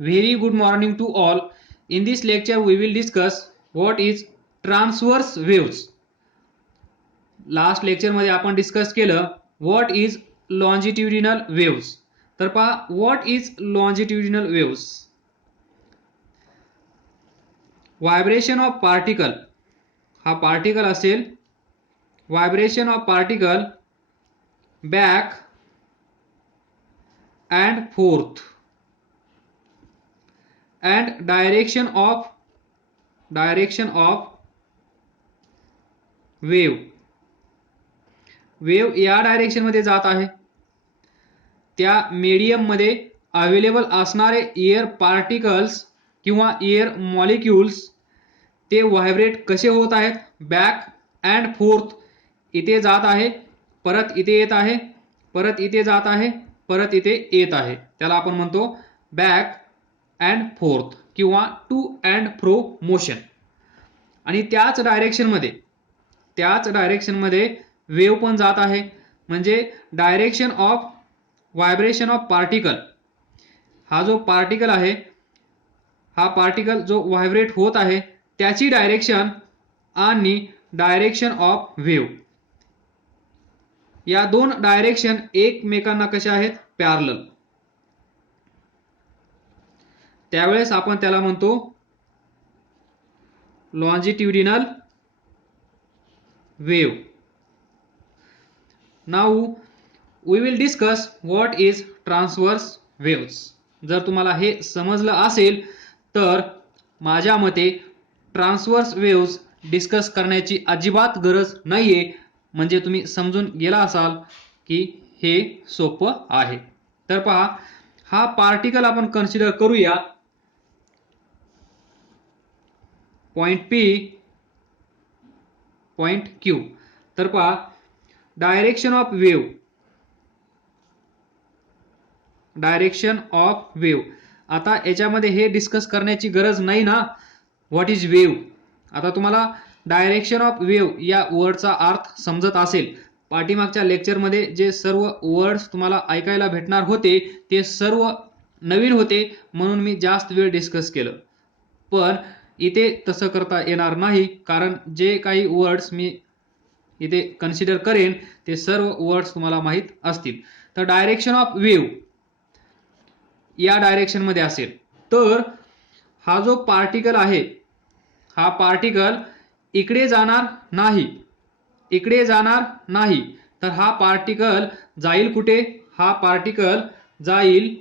Very good morning to all. In this lecture, we will discuss what is transverse waves. Last लेक्चरमध्ये आपण discuss केलं what is longitudinal waves. तर पहा what is longitudinal waves. Vibration of particle, हा particle असेल, vibration of particle back and fourth and direction of wave. Wave या direction मध्ये जात आहे. त्या मीडियम मध्ये अवेलेबल असणारे एअर पार्टिकल्स किंवा एअर मॉलिक्युल्स ते व्हायब्रेट कसे होत आहेत, बॅक अँड फोर्थ. इथे जात आहे, परत इथे येत आहे, परत इथे जात आहे, परत इथे येत आहे. त्याला आपण म्हणतो बॅक अँड फोर्थ किंवा टू अँड फ्रो मोशन. आणि त्याच डायरेक्शन मध्ये वेव पण जात आहे. म्हणजे direction of vibration of particle, हा जो पार्टिकल आहे, हा पार्टिकल जो व्हायब्रेट होत आहे त्याची डायरेक्शन आणि डायरेक्शन ऑफ वेव, या दोन डायरेक्शन एकमेकांना कशा आहेत, पॅरलल. त्यावेळेस आपण त्याला म्हणतो longitudinal wave. Now we will discuss what is transverse waves. जर तुम्हाला हे समजलं असेल तर माझ्या मते ट्रान्सवर्स वेव्स डिस्कस करण्याची अजिबात गरज नाहीये. म्हणजे तुम्ही समजून गेला असाल की हे सोपं आहे. तर पहा, हा पार्टिकल आपण कन्सिडर करूया पॉइंट P, पॉइंट Q. तर पहा, डायरेक्शन ऑफ वेव, आता याच्यामध्ये हे डिस्कस करण्याची गरज नाही ना, व्हॉट इज वेव. आता तुम्हाला डायरेक्शन ऑफ वेव या वर्डचा अर्थ समजत असेल. पाठीमागच्या लेक्चरमध्ये जे सर्व वर्ड्स तुम्हाला ऐकायला भेटणार होते ते सर्व नवीन होते, म्हणून मी जास्त वेळ डिस्कस केलं. पण इथे तसं करता येणार नाही, कारण जे काही वर्ड्स मी इथे कन्सिडर करेन ते सर्व वर्ड्स तुम्हाला माहीत असतील. तर डायरेक्शन ऑफ वेव या डायरेक्शन मध्ये असेल तर हा जो पार्टिकल आहे, हा पार्टिकल इकडे जाणार नाही, इकडे जाणार नाही. तर हा पार्टिकल जाईल कुठे, हा पार्टिकल जाईल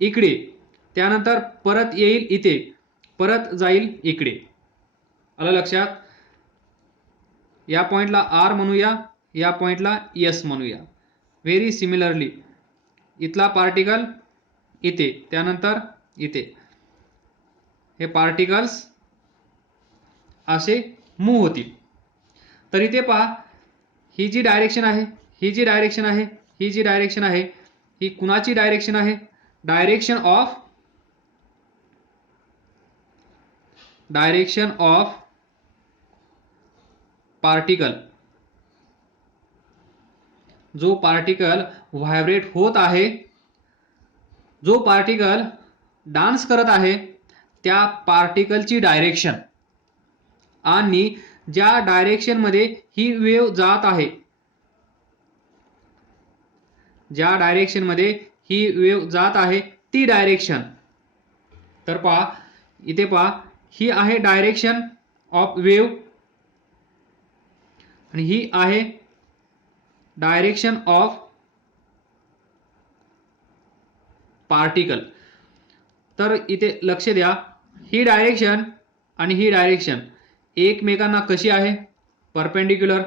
इकडे, त्यानंतर परत येईल इथे, परत जाईल इकडे. आलं लक्षात. या पॉइंटला R म्हणूया, या पॉइंटला S म्हणूया. व्हेरी सिमिलरली इथला पार्टिकल इथे, त्यानंतर इथे, हे पार्टिकल्स असे मूव्ह होतील. तर इथे पहा, ही जी डायरेक्शन आहे, ही जी डायरेक्शन आहे, ही जी डायरेक्शन आहे, ही कुणाची डायरेक्शन आहे, डायरेक्शन ऑफ पार्टिकल. जो पार्टिकल व्हायब्रेट होत आहे, जो पार्टिकल डान्स करत आहे, त्या पार्टिकलची डायरेक्शन आणि ज्या डायरेक्शन मध्ये ही वेव जात आहे, ज्या डायरेक्शन मध्ये ही वेव जात आहे ती डायरेक्शन. तर पहा, इथे पहा, ही आहे डायरेक्शन ऑफ वेव आणि ही आहे डायरेक्शन ऑफ पार्टिकल. तर इथे लक्ष द्या, ही डायरेक्शन आणि ही डायरेक्शन एकमेकांना कशी आहे, परपेंडिक्युलर.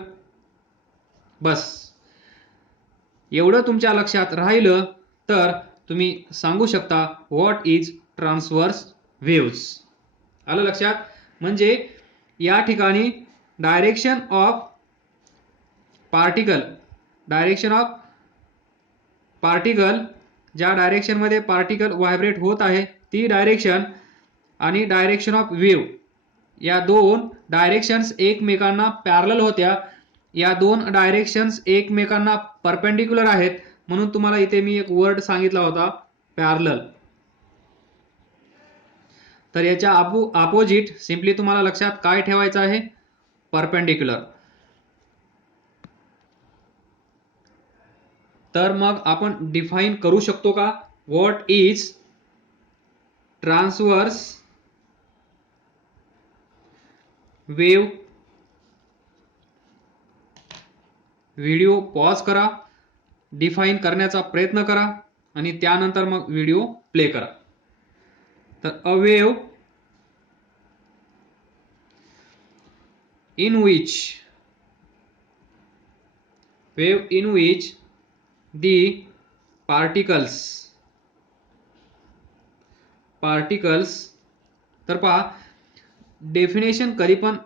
बस एवढं तुमच्या लक्षात राहिलं तर तुम्ही सांगू शकता व्हॉट इज ट्रान्सवर्स वेव्स. आलं लक्षात. म्हणजे या ठिकाणी डायरेक्शन ऑफ पार्टिकल, ज्या डायरेक्शन मध्ये पार्टिकल व्हायब्रेट होत आहे ती डायरेक्शन आणि डायरेक्शन ऑफ वेव, या दोन डायरेक्शन्स एकमेकांना पॅरलल होत्या. या दोन डायरेक्शन्स एकमेकांना परपेंडिक्युलर आहेत, म्हणून तुम्हाला इथे मी एक वर्ड सांगितला होता पॅरलल. तर याच्या अपोजिट सिंपली तुम्हाला लक्षात काय ठेवायचं आहे, परपेंडिक्युलर. तर मग आपण डिफाइन करू शकतो का, what is transverse wave. Video pause करा, डिफाइन करण्याचा प्रयत्न करा आणि त्यानंतर मग व्हिडिओ प्ले करा. तर a wave in which the particles तर पहा, डेफिनेशन कधी पण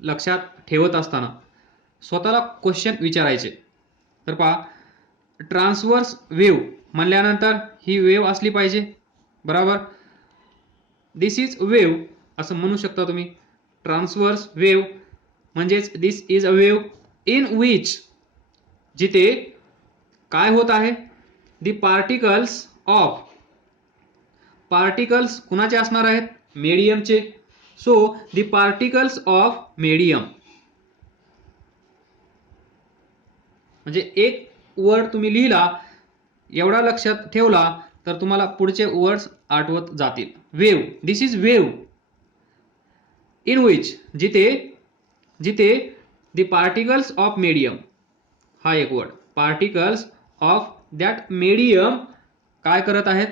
लक्षात ठेवत असताना स्वतःला क्वेश्चन विचारायचे. तर पहा, ट्रान्सवर्स वेव म्हणल्यानंतर ही वेव असली पाहिजे, बरोबर. दिस इज वेव असं म्हणू शकता तुम्ही. ट्रान्सवर्स वेव म्हणजेच this is a wave in which, जिथे काय होत आहे, दी पार्टिकल्स कुणाचे असणार आहेत, मीडियमचे. So the particles of medium म्हणजे एक वर्ड तुम्ही लिहिला, एवढा लक्षात ठेवला तर तुम्हाला पुढचे वर्ड्स आठवत जातील. Wave, this is wave in which, जिथे द पार्टिकल्स ऑफ मीडियम, हा एक word, particles of that medium काय करत आहेत,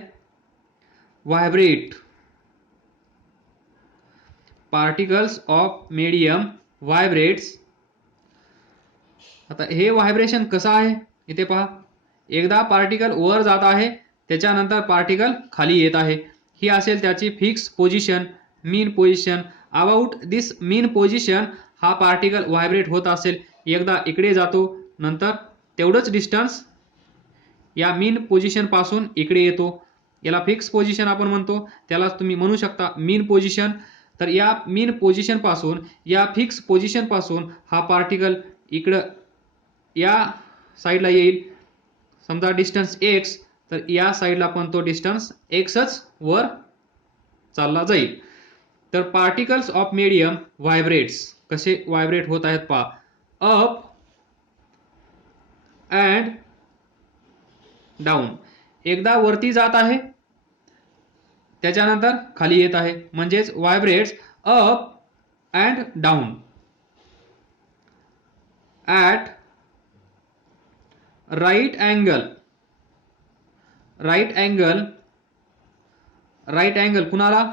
vibrate. Particles of medium vibrates. आता हे व्हायब्रेशन कसं आहे, इथे पहा, एकदा पार्टिकल वर जात आहे, त्याच्यानंतर पार्टिकल खाली येत आहे. ही असेल त्याची fix position, mean position. About this mean position हा पार्टिकल व्हायब्रेट होत असेल. एकदा इकडे जातो, नंतर तेवढंच डिस्टन्स या मीन पोझिशन पासून इकडे येतो. याला फिक्स पोझिशन आपण म्हणतो, त्याला तुम्ही म्हणू शकता मीन पोझिशन. तर या मीन पोझिशन पासून, या फिक्स पोझिशन पासून हा पार्टिकल इकडं या साईडला येईल. समजा डिस्टन्स x, तर या साईडला पण तो डिस्टन्स xच वर चालला जाईल. तर पार्टिकल्स ऑफ मीडियम व्हायब्रेट्स कसे व्हायब्रेट होत आहेत पहा, अप अँड डाऊन. एकदा वरती जात आहे, त्याच्यानंतर खाली येत आहे, म्हणजेच vibrates up and down at right angle कुणाला,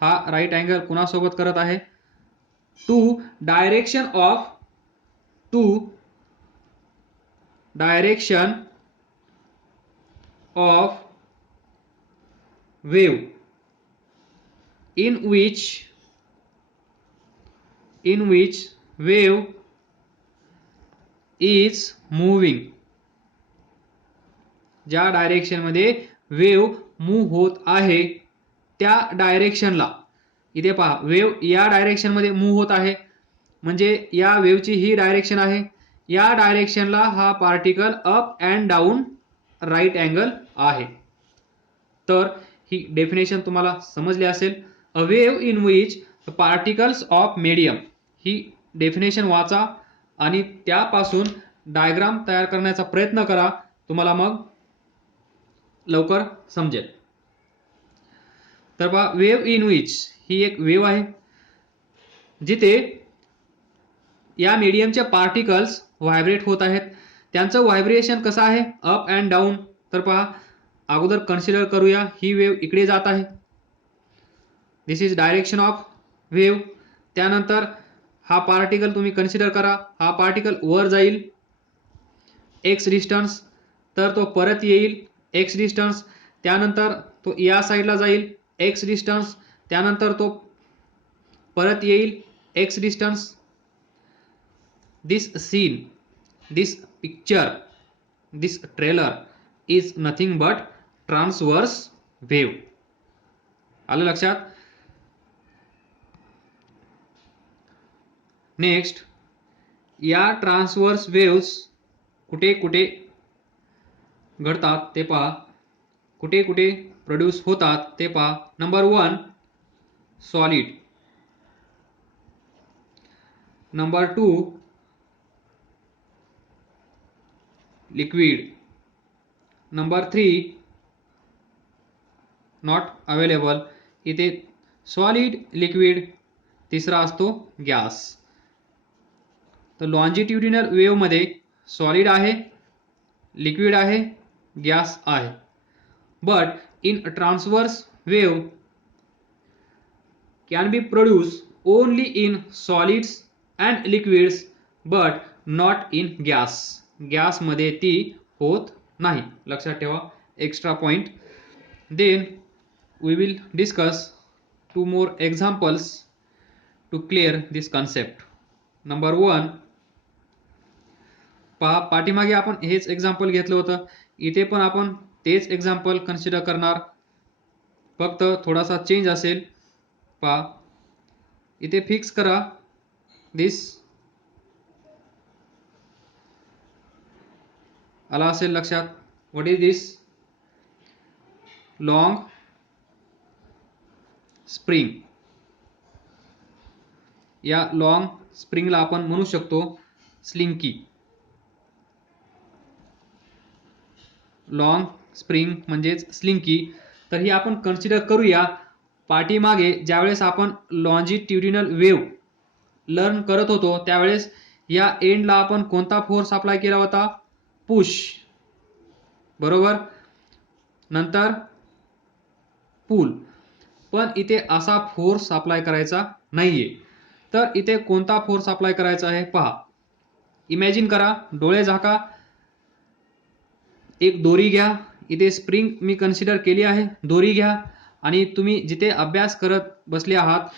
हा राईट अँगल कुणासोबत करत आहे, to direction of wave in which wave is moving. ज्या डायरेक्शन मध्ये वेव मूव्ह होत आहे त्या डायरेक्शनला, इथे पहा वेव या डायरेक्शन मध्ये मूव्ह होत आहे, म्हणजे या वेवची ही डायरेक्शन आहे. या डायरेक्शनला हा particle up and down right angle आहे. तर ही डेफिनेशन तुम्हाला समजली असेल. A wave in which particles of medium, ही डेफिनेशन वाचा आणि त्यापासून डायग्राम तयार करण्याचा प्रयत्न करा, तुम्हाला मग लवकर समजेल. तर पहा, वेव इन विच ही एक वेव आहे जिथे या मीडियमचे पार्टिकल्स व्हायब्रेट होत आहेत. त्यांचं व्हायब्रेशन कसं आहे, अप अँड डाऊन. तर पहा, अगोदर कन्सिडर करूया, ही वेव इकडे जात आहे, दिस इज डायरेक्शन ऑफ वेव. त्यानंतर हा पार्टिकल तुम्ही कन्सिडर करा, हा पार्टिकल वर जाईल एक्स डिस्टन्स, तर तो परत येईल एक्स डिस्टन्स, त्यानंतर तो या साईडला जाईल एक्स डिस्टन्स, त्यानंतर तो परत येईल X distance. This scene, this picture, this trailer is nothing but transverse wave. आलं लक्षात. नेक्स्ट, या ट्रान्सवर्स वेव्स कुठे कुठे घडतात ते पहा, कुठे कुठे प्रोड्यूस होतात ते पहा. Number 1 solid, number 2 liquid, number 3 not available. इथे सॉलिड, लिक्विड, तिसरा असतो गॅस. तर लॉन्जिट्युडिनल वेव्हमध्ये सॉलिड आहे, लिक्विड आहे, गॅस आहे. But in transverse wave can be produced only in solids and liquids but not in gas. Gas मध्ये ती होत नाही, लक्षात ठेवा. Extra point. Then we will discuss 2 more examples to clear this concept. Number 1 पहा, पाठीमागे आपण हेच एक्झाम्पल घेतलं होतं, इथे पण आपण तेच एक्झाम्पल कन्सिडर करणार, फक्त थोडासा चेंज असेल. पहा, इथे फिक्स करा दिस, आला असेल लक्षात. What is this? Long spring. या लॉंग स्प्रिंगला आपण म्हणू शकतो स्लिंकी. लॉंग स्प्रिंग म्हणजेच स्लिंकी. तर ही आपण कन्सिडर करूया. पाठीमागे ज्यावेळेस आपण लॉन्जिट्युडिनल वेव्ह लर्न करत होतो त्यावेळेस या एंडला आपण कोणता फोर्स अप्लाय केला होता? पुश, बरोबर. नंतर पुल. पण इथे असा फोर्स अप्लाय करायचा नाहीये. तर इथे कोणता फोर्स अप्लाय करायचा आहे पहा. इमॅजिन करा, डोळे झाका, एक दोरी घ्या. इथे स्प्रिंग मी कन्सिडर केली आहे. दोरी घ्या आणि तुम्ही जिथे अभ्यास करत बसले आहात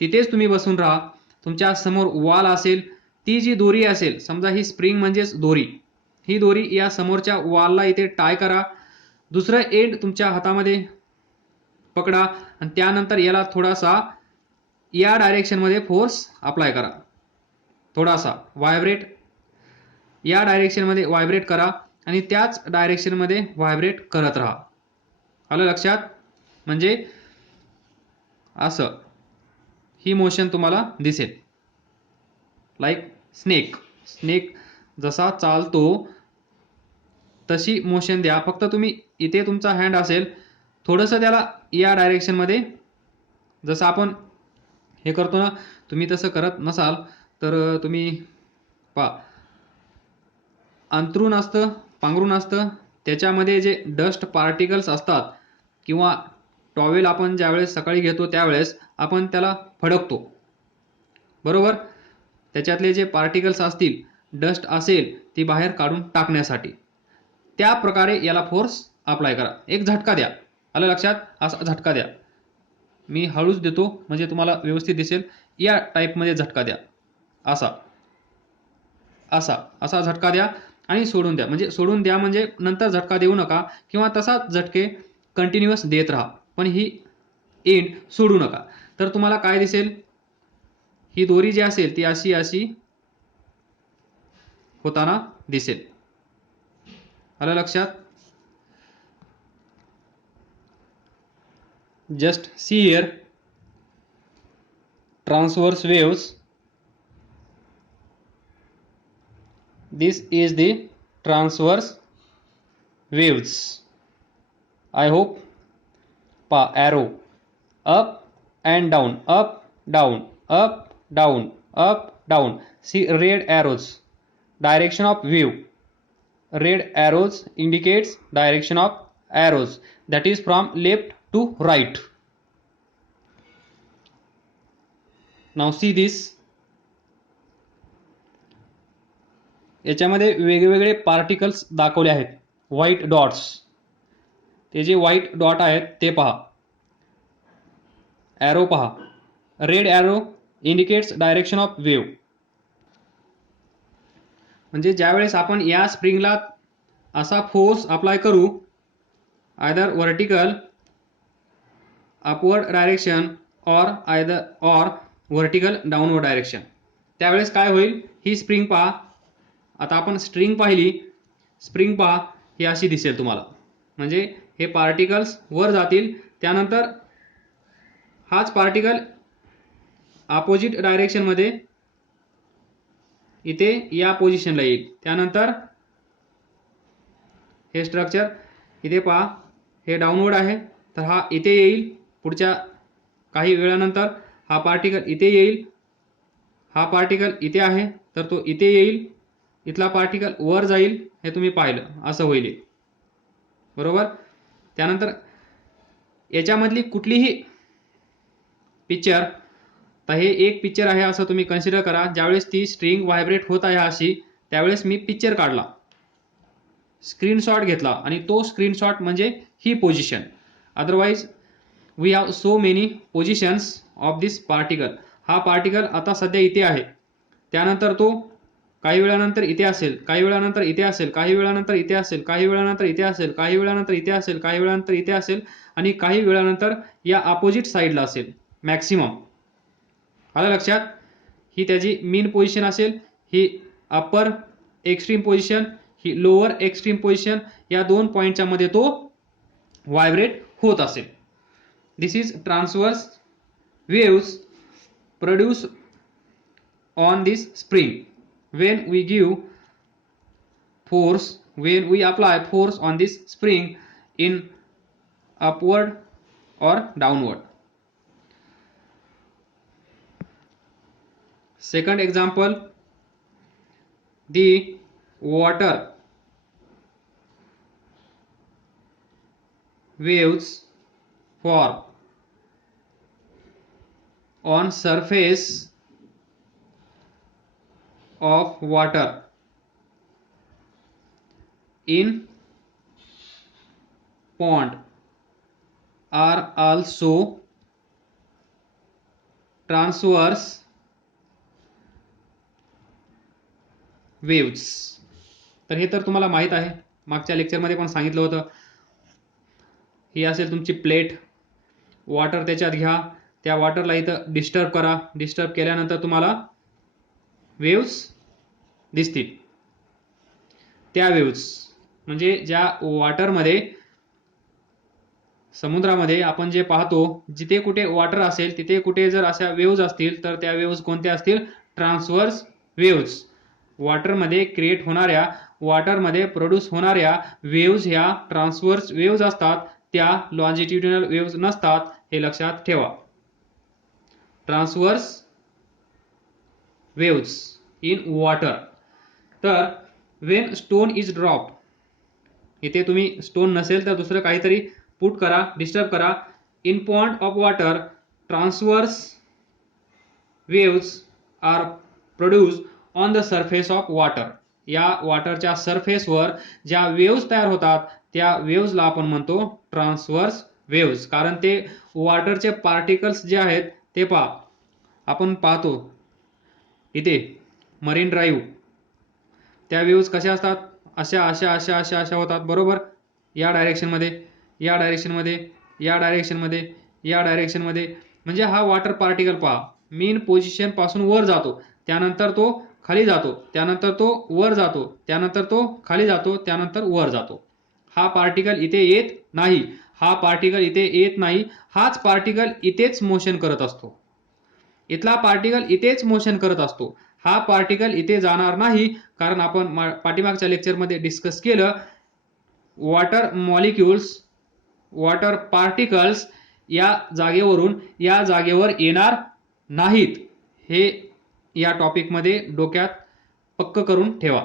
तिथेच तुम्ही बसून राहा. तुमच्या समोर वॉल असेल, ती जी दोरी असेल, समजा ही स्प्रिंग म्हणजेच दोरी, ही दोरी या समोरच्या वॉलला इथे टाय करा. दुसरं एंड तुमच्या हातामध्ये पकडा आणि त्यानंतर याला थोडासा या डायरेक्शनमध्ये फोर्स अप्लाय करा. थोडासा व्हायब्रेट, या डायरेक्शनमध्ये व्हायब्रेट करा आणि त्याच डायरेक्शनमध्ये व्हायब्रेट करत राहा. आलं लक्षात? म्हणजे असं ही मोशन तुम्हाला दिसेल. Like snake. स्नेक जसा चालतो तशी मोशन द्या. फक्त तुम्ही इथे तुमचा हँड असेल, थोडंसं त्याला या डायरेक्शनमध्ये, जसं आपण हे करतो ना, तुम्ही तसं करत नसाल तर तुम्ही पहा, अंथरूण असतं, पांघरूण असतं, त्याच्यामध्ये जे डस्ट पार्टिकल्स असतात किंवा टॉवेल आपण ज्यावेळेस सकाळी घेतो त्यावेळेस आपण त्याला फडकतो, बरोबर. त्याच्यातले जे पार्टिकल्स असतील, डस्ट असेल, ती बाहेर काढून टाकण्यासाठी. त्या प्रकारे याला फोर्स अप्लाय करा. एक झटका द्या. आलं लक्षात? असा झटका द्या. मी हळूच देतो म्हणजे तुम्हाला व्यवस्थित दिसेल. या टाईपमध्ये झटका द्या. असा असा असा झटका द्या आणि सोडून द्या. म्हणजे सोडून द्या म्हणजे नंतर झटका देऊ नका किंवा तसाच झटके कंटिन्युअस देत राहा, पण ही एंड सोडू नका. तर तुम्हाला काय दिसेल? ही दोरी जी असेल ती अशी अशी होताना दिसेल. आलं लक्षात? Just see here, transverse waves. This is the transverse waves. I hope. Pa arrow up and down, up down, up down, up down. See red arrows, direction of wave. Red arrows indicates direction of arrows, that is from left to right. Now see this. याच्यामध्ये वेगवेगळे particles दाखवले आहेत, white dots. ते जे white dot आहेत ते पहा. Arrow पहा. Red arrow indicates direction of wave. म्हणजे ज्यावेळेस आपण या स्प्रिंगला असा फोर्स अप्लाय करू, आयदर वर्टिकल अपवर्ड डायरेक्शन और वर्टिकल डाऊनवर्ड डायरेक्शन, त्यावेळेस काय होईल? ही स्प्रिंग पहा. आता आपण स्प्रिंग पाहिली. स्प्रिंग पहा, ही अशी दिसेल तुम्हाला. म्हणजे हे पार्टिकल्स वर जातील, त्यानंतर हाच पार्टिकल अपोजिट डायरेक्शन मध्ये इथे या पोझिशनला येईल. त्यानंतर हे स्ट्रक्चर इथे पहा, हे डाऊनवर्ड आहे, तर हा इथे येईल. पुढच्या काही वेळानंतर हा पार्टिकल इथे येईल. हा पार्टिकल इथे आहे, तर तो इथे येईल. इथला पार्टिकल वर जाईल. हे तुम्ही पाहिलं, असं होईल बरोबर. त्यानंतर याच्यामधली कुठलीही पिक्चर, तर हे एक पिक्चर आहे असं तुम्ही कन्सिडर करा. ज्यावेळेस ती स्ट्रिंग व्हायब्रेट होत आहे अशी, त्यावेळेस मी पिक्चर काढला, स्क्रीनशॉट घेतला, आणि तो स्क्रीनशॉट म्हणजे ही position. Otherwise we have so many positions of this particle. हा पार्टिकल आता सध्या इथे आहे, त्यानंतर तो काही वेळानंतर इथे असेल, काही वेळानंतर इथे असेल, काही वेळानंतर इथे असेल, काही वेळानंतर इथे असेल, काही वेळानंतर इथे असेल, काही वेळानंतर इथे असेल, आणि काही वेळानंतर या अपोजिट साईडला असेल मॅक्सिमम. आलं लक्षात. ही त्याची मीन पोझिशन असेल, ही अप्पर एक्स्ट्रीम पोझिशन, ही लोअर एक्स्ट्रीम पोझिशन. या दोन पॉईंटच्या मध्ये तो व्हायब्रेट होत असेल. This is transverse waves produce on this spring when we give force, when we apply force on this spring in upward or downward. Second example, the water waves form on surface of water in pond are also transverse waves. तर हे तर तुम्हाला माहित आहे, मागच्या लेक्चरमध्ये पण सांगितलं होतं. ही असेल तुमची प्लेट, वॉटर त्याच्यात घ्या, त्या वॉटरला इथं डिस्टर्ब करा, डिस्टर्ब केल्यानंतर तुम्हाला वेव्स दिसतील. त्या वेव्स म्हणजे ज्या वॉटरमध्ये, समुद्रामध्ये आपण जे पाहतो, जिथे कुठे वॉटर असेल तिथे कुठे जर अशा वेव्स असतील, तर त्या वेव्स कोणत्या असतील? Transverse waves. वॉटरमध्ये क्रिएट होणाऱ्या, वॉटरमध्ये प्रोड्यूस होणाऱ्या वेव्स ह्या ट्रान्सवर्स वेव्स असतात, त्या लॉन्जिट्युडिनल वेव्स नसतात. हे लक्षात ठेवा. Transverse waves in water. तर वेन स्टोन इज ड्रॉप्ड, इथे तुम्ही स्टोन नसेल तर दुसरं काहीतरी पुट करा, डिस्टर्ब करा. In pond of water transverse waves are produce on the surface of water. या वॉटरच्या सरफेसवर ज्या वेव्स तयार होतात, त्या वेव्सला आपण म्हणतो ट्रान्सवर्स वेव्स. कारण ते वॉटरचे पार्टिकल्स जे आहेत ते पहा, आपण पाहतो इथे मरीन ड्राईव्ह, त्या वेव्स कशा असतात? अशा अशा अशा अशा अशा होतात बरोबर. या डायरेक्शनमध्ये, या डायरेक्शनमध्ये, या डायरेक्शनमध्ये, या डायरेक्शनमध्ये. म्हणजे हा वॉटर पार्टिकल पहा, मेन पोझिशन पासून वर जातो, त्यानंतर तो खाली जातो, त्यानंतर तो वर जातो, त्यानंतर तो खाली जातो, त्यानंतर वर जातो. हा पार्टिकल इथे येत नाही, हा पार्टिकल इथे येत नाही. हाच पार्टिकल इथेच मोशन करत असतो, इथला पार्टिकल इथेच मोशन करत असतो. हा पार्टिकल इथे जाणार नाही, कारण आपण पाठीमागच्या लेक्चरमध्ये डिस्कस केलं, वॉटर मॉलिक्युल्स, वॉटर पार्टिकल्स या जागेवरून या जागेवर येणार नाहीत. हे या टॉपिकमध्ये डोक्यात पक्क करून ठेवा.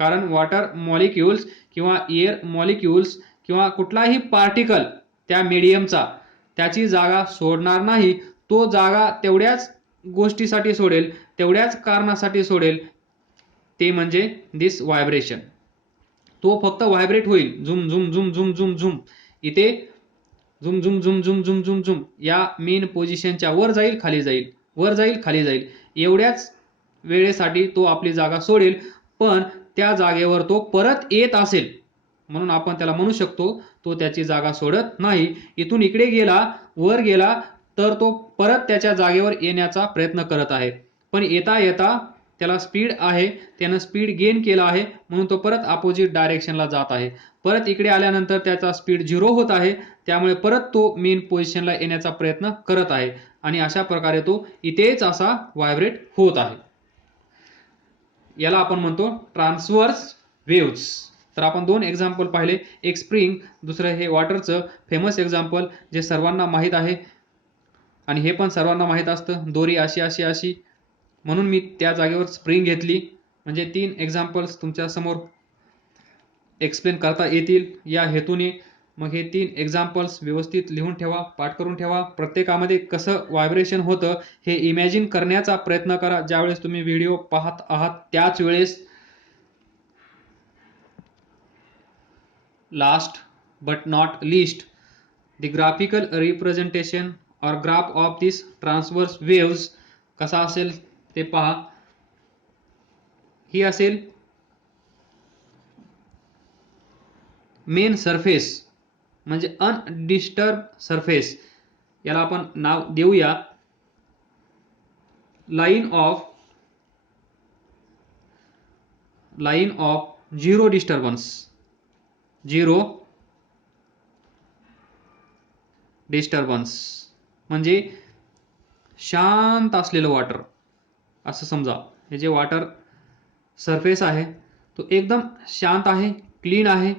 कारण वॉटर मॉलिक्युल्स किंवा एअर मॉलिक्युल्स किंवा कुठलाही पार्टिकल त्या मीडियमचा त्याची जागा सोडणार नाही. तो जागा तेवढ्याच गोष्टीसाठी सोडेल, तेवढ्याच कारणासाठी सोडेल, ते म्हणजे दिस व्हायब्रेशन. तो फक्त व्हायब्रेट होईल, झुम झुम झुम झुम झुम झुम. इथे झुम झुम झुम झुम झुम झुम झुम या मेन पोझिशनच्या वर जाईल, खाली जाईल, वर जाईल, खाली जाईल. एवढ्याच वेळेसाठी तो आपली जागा सोडेल, पण त्या जागेवर तो परत येत असेल म्हणून आपण त्याला म्हणू शकतो तो त्याची जागा सोडत नाही. इथून इकडे गेला, वर गेला, तर तो परत त्याच्या जागेवर येण्याचा प्रयत्न करत आहे. पण येता येता त्याला स्पीड आहे, त्यानं स्पीड गेन केला आहे म्हणून तो परत अपोजिट डायरेक्शनला जात आहे. परत इकडे आल्यानंतर त्याचा स्पीड 0 होत आहे, त्यामुळे परत तो मेन पोझिशनला येण्याचा प्रयत्न करत आहे आणि अशा प्रकारे तो इथेच असा व्हायब्रेट होत आहे. याला आपण म्हणतो ट्रान्सव्हर्स वेव्स. तर आपण 2 एक्झाम्पल पाहिले, एक स्प्रिंग, दुसरं हे वॉटरचं फेमस एक्झाम्पल जे सर्वांना माहीत आहे आणि हे पण सर्वांना माहीत असतं, दोरी अशी अशी अशी, म्हणून मी त्या जागेवर स्प्रिंग घेतली. म्हणजे 3 एक्झाम्पल्स तुमच्या समोर एक्सप्लेन करता येतील या हेतूने. मग हे 3 एक्झाम्पल्स व्यवस्थित लिहून ठेवा, पाठ करून ठेवा. प्रत्येकामध्ये कसं व्हायब्रेशन होतं हे इमॅजिन करण्याचा प्रयत्न करा ज्यावेळेस तुम्ही व्हिडिओ पाहत आहात त्याच वेळेस. Last but not least, the graphical representation और graph of this transverse waves कसा असेल ते पहा. ही असेल मेन सरफेस म्हणजे अनडिस्टर्ब सरफेस. याला आपण नाव देऊया line of zero disturbance. Zero disturbance म्हणजे शांत असलेलं वॉटर असं समजा. हे जे वॉटर सरफेस आहे तो एकदम शांत आहे, क्लीन आहे,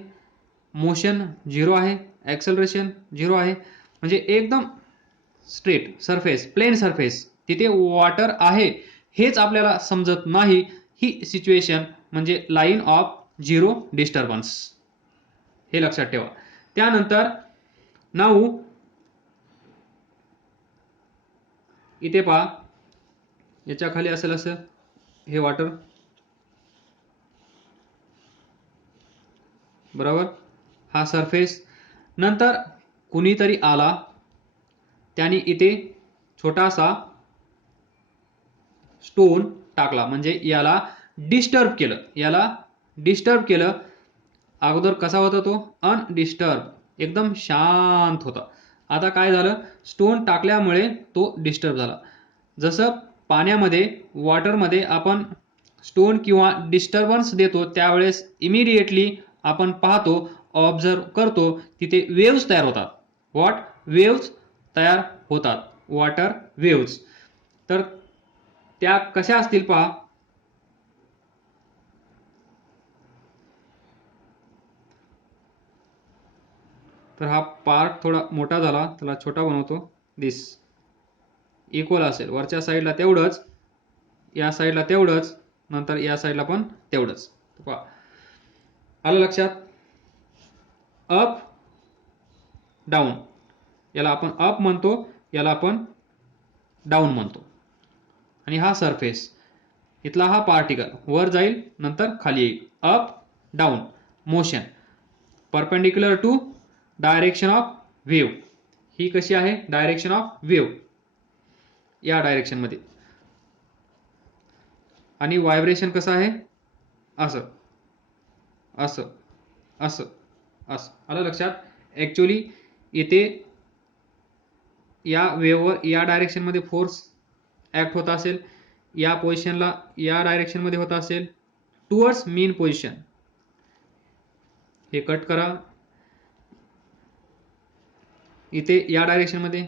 मोशन 0 आहे, ॲक्सेलरेशन 0 आहे, म्हणजे एकदम स्ट्रेट सरफेस, प्लेन सरफेस. तिथे वॉटर आहे हेच आपल्याला समजत नाही. ही सिच्युएशन म्हणजे लाईन ऑफ झिरो डिस्टर्बन्स, हे लक्षात ठेवा. त्यानंतर नाऊ इथे पहा, याच्या खाली असेल असं हे वॉटर, बरोबर, हा सरफेस. नंतर कुणीतरी आला, त्याने इथे छोटासा स्टोन टाकला म्हणजे याला डिस्टर्ब केलं. अगोदर कसा होता तो? अनडिस्टर्ब, एकदम शांत होता. आता काय झालं? स्टोन टाकल्यामुळे तो डिस्टर्ब झाला. जसं पाण्यामध्ये, वॉटरमध्ये आपण स्टोन किंवा डिस्टर्बन्स देतो त्यावेळेस इमिडिएटली आपण पाहतो, ऑब्झर्व करतो, तिथे वेव्स तयार होतात. वेव्स तयार होतात, वॉटर वेव्स. तर त्या कशा असतील पहा. तर हा पार्ट थोडा मोठा झाला, त्याला छोटा बनवतो. दिस इक्वल असेल, वरच्या साईडला तेवढंच, या साईडला तेवढंच, नंतर या साईडला पण तेवढंच. पहा, आलं लक्षात? अप डाऊन, याला आपण अप म्हणतो, याला आपण डाऊन म्हणतो. आणि हा सरफेस, इथला हा पार्टिकल वर जाईल नंतर खाली येईल. Up down motion, perpendicular to direction of wave. ही कशी आहे? डायरेक्शन ऑफ वेव्ह, या डायरेक्शन मध्ये. आणि व्हायब्रेशन कसं आहे? असं असं असं असं. आलं लक्षात? ऍक्च्युअली इथे या वेव्हवर या डायरेक्शन मध्ये फोर्स ऍक्ट होत असेल, या पोझिशनला या डायरेक्शन मध्ये होत असेल, टुवर्ड्स मीन पोझिशन. हे कट करा. इथे या डायरेक्शन मध्ये,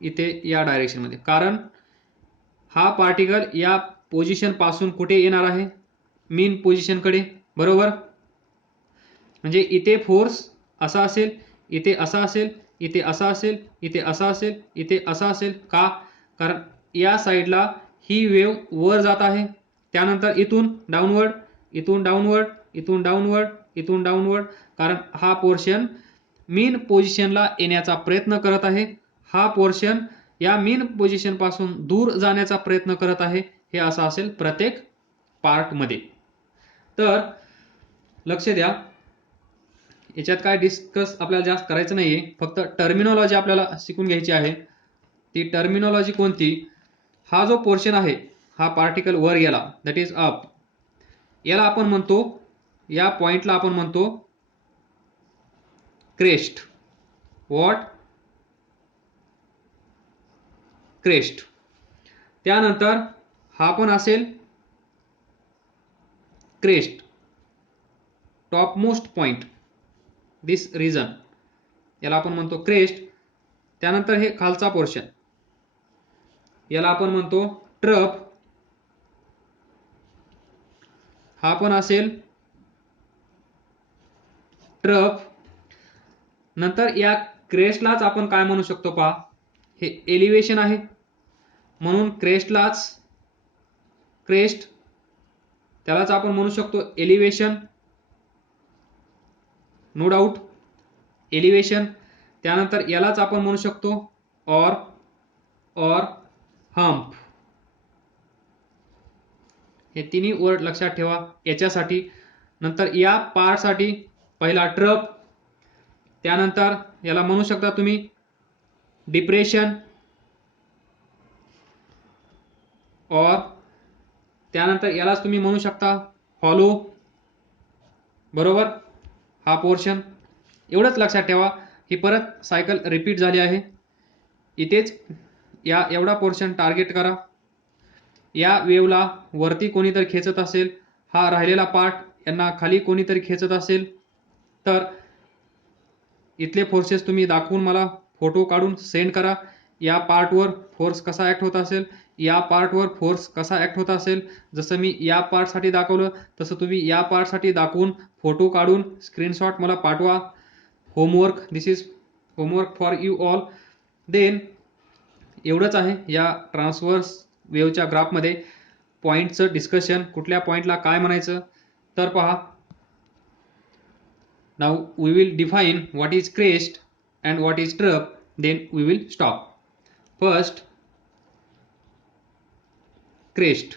इथे या डायरेक्शन मध्ये, कारण हा पार्टिकल या पोझिशन पासून कुठे येणार आहे? मीन पोझिशन कडे, बरोबर. म्हणजे इथे फोर्स असा असेल, इथे असा असेल, इथे असा असेल, इथे असा असेल, इथे असा असेल. का? कारण या साईडला ही वेव्ह वर जात आहे, त्यानंतर इथून डाऊनवर्ड, इथून डाऊनवर्ड, इथून डाऊनवर्ड, इथून डाऊनवर्ड. कारण हा पोर्शन मीन पोझिशनला येण्याचा प्रयत्न करत आहे, हा पोर्शन या मीन पोझिशन पासून दूर जाण्याचा प्रयत्न करत आहे. हे असं असेल प्रत्येक पार्ट मध्ये. तर लक्ष द्या, याच्यात काय डिस्कस आपल्याला जास्त करायचं नाहीये, फक्त टर्मिनॉलॉजी आपल्याला शिकून घ्यायची आहे. ती टर्मिनॉलॉजी कोणती? हा जो पोर्शन आहे, हा पार्टिकल वर गेला, दॅट इज अप. याला आपण म्हणतो, या पॉइंटला आपण म्हणतो क्रेस्ट. व्हॉट? क्रेस्ट. त्यानंतर हा पण असेल क्रेस्ट, टॉप मोस्ट पॉइंट, दिस रिजन, याला आपण म्हणतो क्रेस्ट. त्यानंतर हे खालचा पोर्शन, याला आपण म्हणतो ट्रफ, हा पण असेल ट्रफ. नंतर या क्रेस्टलाच आपण काय म्हणू शकतो पहा, हे एलिव्हेशन आहे म्हणून क्रेस्टलाच क्रेस्ट, त्यालाच आपण म्हणू शकतो एलिव्हेशन, नो डाऊट एलिव्हेशन. त्यानंतर यालाच आपण म्हणू शकतो और हम्प. हे तिन्ही वर्ड लक्षात ठेवा याच्यासाठी. नंतर या पार्टसाठी पहिला ट्रफ, त्यानंतर याला म्हणू शकता तुम्ही डिप्रेशन, और त्यानंतर यालाच तुम्ही म्हणू शकता हॉलो, बरोबर, हा पोर्शन. एवढंच लक्षात ठेवा, ही परत सायकल रिपीट झाली आहे. इथेच या एवढा पोर्शन टार्गेट करा. या वेवला वरती कोणीतरी खेचत असेल, हा राहिलेला पार्ट यांना खाली कोणीतरी खेचत असेल, तर इथले फोर्सेस तुम्ही दाखवून मला फोटो काढून सेंड करा. या पार्टवर फोर्स कसा ॲक्ट होत असेल, या पार्टवर फोर्स कसा ॲक्ट होत असेल, जसं मी या पार्टसाठी दाखवलं तसं तुम्ही या पार्टसाठी दाखवून फोटो काढून स्क्रीनशॉट मला पाठवा. Homework, this is homework for you all. Then एवढंच आहे या ट्रान्सवर्स वेवच्या ग्राफमध्ये पॉईंटचं डिस्कशन, कुठल्या पॉईंटला काय म्हणायचं. तर पहा, now we will define what is crest and what is trough, then we will stop. First, crest.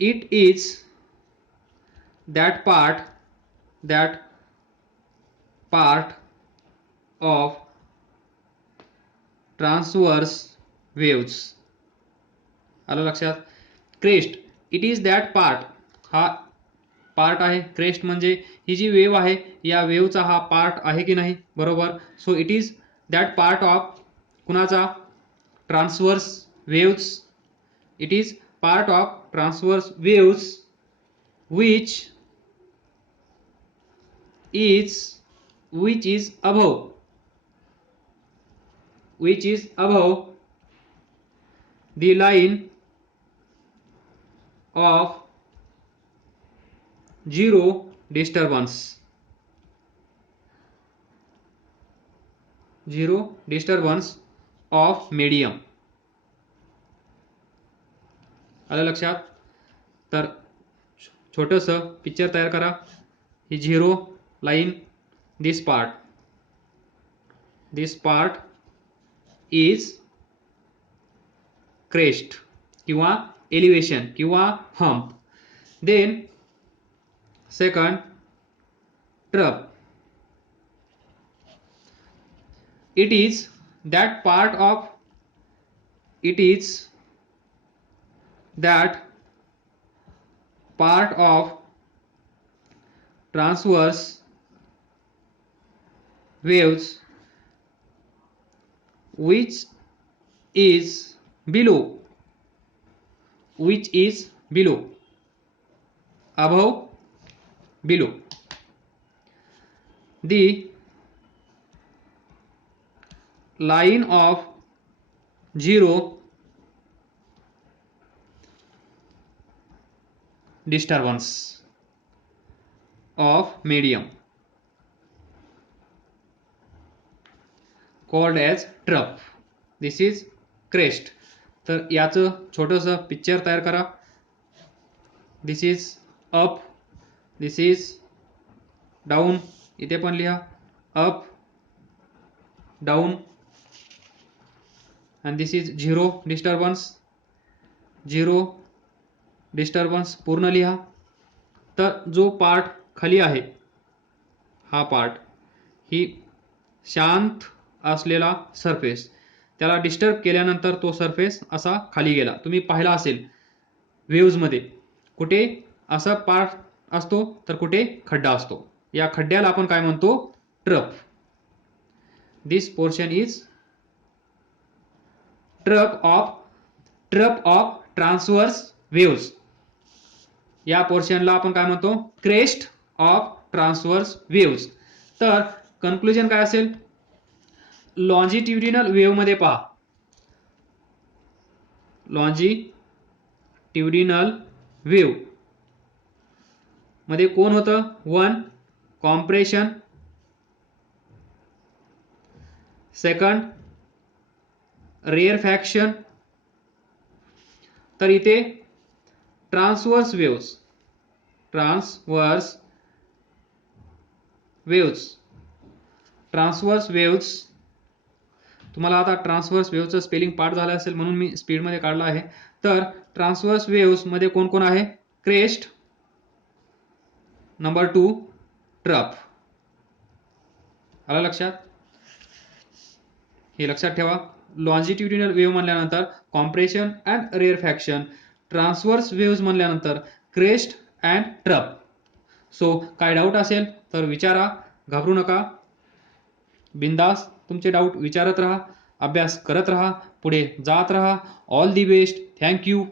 It is that part of transverse waves. आलं लक्षात? Crest, it is that part, हा पार्ट आहे. क्रेस्ट म्हणजे ही जी wave आहे या वेवचा हा part आहे की नाही, बरोबर. So it is that part of कुणाचा, transverse waves. It is part of transverse waves which is above the line of zero disturbance. Zero disturbance of medium. आलं लक्षात? तर छोटंसं पिक्चर तयार करा. ही zero line, this part is crest किंवा elevation किंवा hump. Then second, trough. It is that part of transverse waves which is below, above, below the line of zero disturbance of medium, called as trough. This is crest. तर याचं छोटंसं picture तयार करा. This is up, this is down, इथे पण लिहा up down, and this is zero disturbance पूर्ण लिहा. तर जो पार्ट खाली आहे हा पार्ट, ही शांत असलेला सरफेस, त्याला डिस्टर्ब केल्यानंतर तो सरफेस असा खाली गेला. तुम्ही पाहिला असेल वेव्हजमध्ये, कुठे असा पार्ट असतो तर कुठे खड्डा असतो. या खड्ड्याला आपण काय म्हणतो, trough. This portion is trough of transverse waves. या पोर्शनला आपण काय म्हणतो, क्रेस्ट ऑफ ट्रान्सव्हर्स वेव्स. तर कन्क्लुजन काय असेल, लॉन्जिट्युडिनल वेव्ह मध्ये पहा, लॉन्जिट्युडिनल वेव्ह मध्ये कोण होतं, 1 कॉम्प्रेशन, सेकंड रेअरफॅक्शन. तर इथे ट्रान्सव्हर्स वेव्स तुम्हाला आता ट्रान्सव्हर्स वेव्हचं स्पेलिंग पाठ झालं असेल म्हणून मी स्पीडमध्ये काढलं आहे. तर ट्रान्सव्हर्स वेव्स मध्ये कोण कोण आहे, क्रेस्ट, नंबर 2 ट्रफ. आलं लक्षात, हे लक्षात ठेवा. लॉन्जिट्युडिनल वेव्ह म्हणल्यानंतर कॉम्प्रेशन अँड रेअरफॅक्शन, ट्रान्सव्हर्स वेव्स म्हणल्यानंतर क्रेस्ट अँड ट्रफ. सो काय डाऊट असेल तर विचारा, घाबरू नका, बिंदास तुमचे डाऊट विचारत राहा, अभ्यास करत राहा, पुढे जात राहा. All the best. थँक्यू.